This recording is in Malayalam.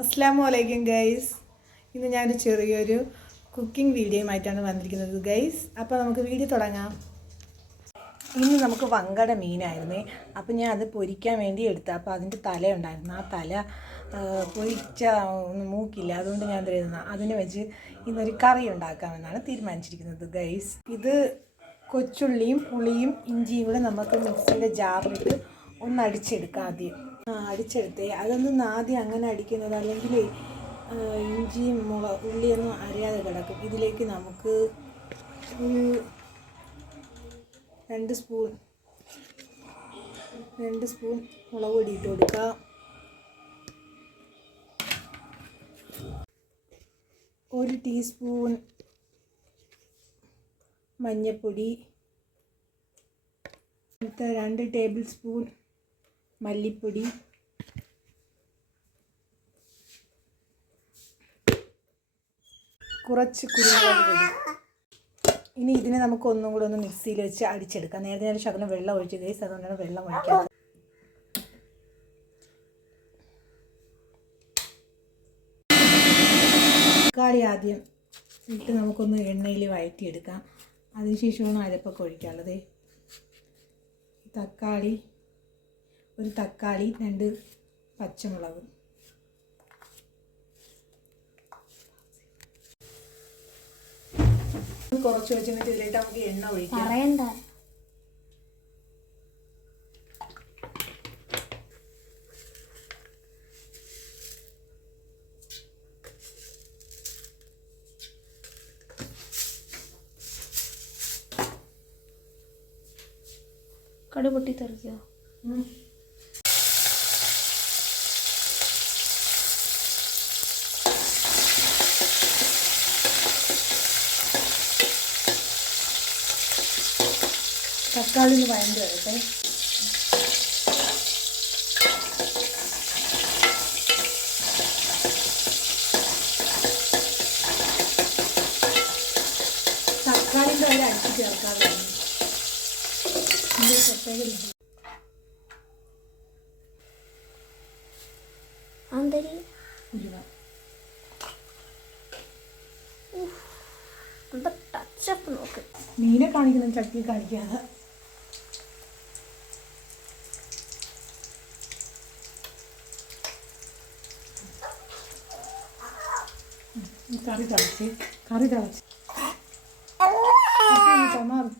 അസ്സാം വലൈക്കും ഗൈസ്. ഇന്ന് ഞാനൊരു ചെറിയൊരു കുക്കിംഗ് വീഡിയോയുമായിട്ടാണ് വന്നിരിക്കുന്നത് ഗൈസ്. അപ്പോൾ നമുക്ക് വീഡിയോ തുടങ്ങാം. ഇന്ന് നമുക്ക് വങ്കട മീനായിരുന്നേ. അപ്പം ഞാൻ അത് പൊരിക്കാൻ വേണ്ടി എടുത്തു അപ്പോൾ അതിന്റെ തല ഉണ്ടായിരുന്നു ആ തല പൊരിച്ച മൂക്കില്ല. അതുകൊണ്ട് ഞാൻ തരുന്ന അതിനെ വെച്ച് ഇന്നൊരു കറി ഉണ്ടാക്കാമെന്നാണ് തീരുമാനിച്ചിരിക്കുന്നത് ഗൈസ്. ഇത് കൊച്ചുള്ളിയും പുളിയും ഇഞ്ചിയും കൂടെ നമുക്ക് മിക്സിയുടെ ജാറിലിട്ട് ഒന്ന് അടിച്ചെടുക്കാം ആദ്യം. അടിച്ചെടുത്തേ. അതൊന്നും ആദ്യം അങ്ങനെ അടിക്കുന്നത് അല്ലെങ്കിൽ ഇഞ്ചിയും മുള ഉള്ളിയൊന്നും അറിയാതെ കിടക്കും. ഇതിലേക്ക് നമുക്ക് ഒരു രണ്ട് സ്പൂൺ രണ്ട് സ്പൂൺ മുളക് പൊടി ഇട്ട് കൊടുക്കാം. ഒരു ടീസ്പൂൺ മഞ്ഞൾപ്പൊടി രണ്ട് ടേബിൾ സ്പൂൺ മല്ലിപ്പൊടി. കുറച്ച് കുരുമുളക് ഇനി ഇതിനെ നമുക്ക് ഒന്നും കൂടെ ഒന്ന് മിക്സിയിൽ വെച്ച് അടിച്ചെടുക്കാം. നേരത്തെ ഒരു ശകലം വെള്ളം ഒഴിച്ചു ഗൈസ് അതുകൊണ്ടാണ് വെള്ളം ഒഴിക്കാത്തത്. തക്കാളി ആദ്യം ഇട്ട് നമുക്കൊന്ന് എണ്ണയിൽ വഴറ്റിയെടുക്കാം. അതിനുശേഷമാണ് അരപ്പൊക്കെ ഒഴിക്കാനുള്ളത്. തക്കാളി ഒരു തക്കാളി രണ്ട് പച്ചമുളക്. കുറച്ച് വെച്ചിട്ട് ഇതിലേക്ക് നമുക്ക് എണ്ണ ഒഴിക്കാം. പറയണ്ട. കടുപൊട്ടി തെറിക്കോ തക്കാളി ഒന്ന് വഴണ്ട് വരട്ടെ. തക്കാളിന്റെ ഒരു അടിച്ച് ചേർക്കാറുണ്ട് പ്രത്യേക. അന്തരി ടച്ചപ്പ് നോക്ക്. മീനെ കാണിക്കുന്ന ചട്ടി കാണിക്കാതെ. കറി തിളച്ച്. കറി തിളച്ച്. മാറും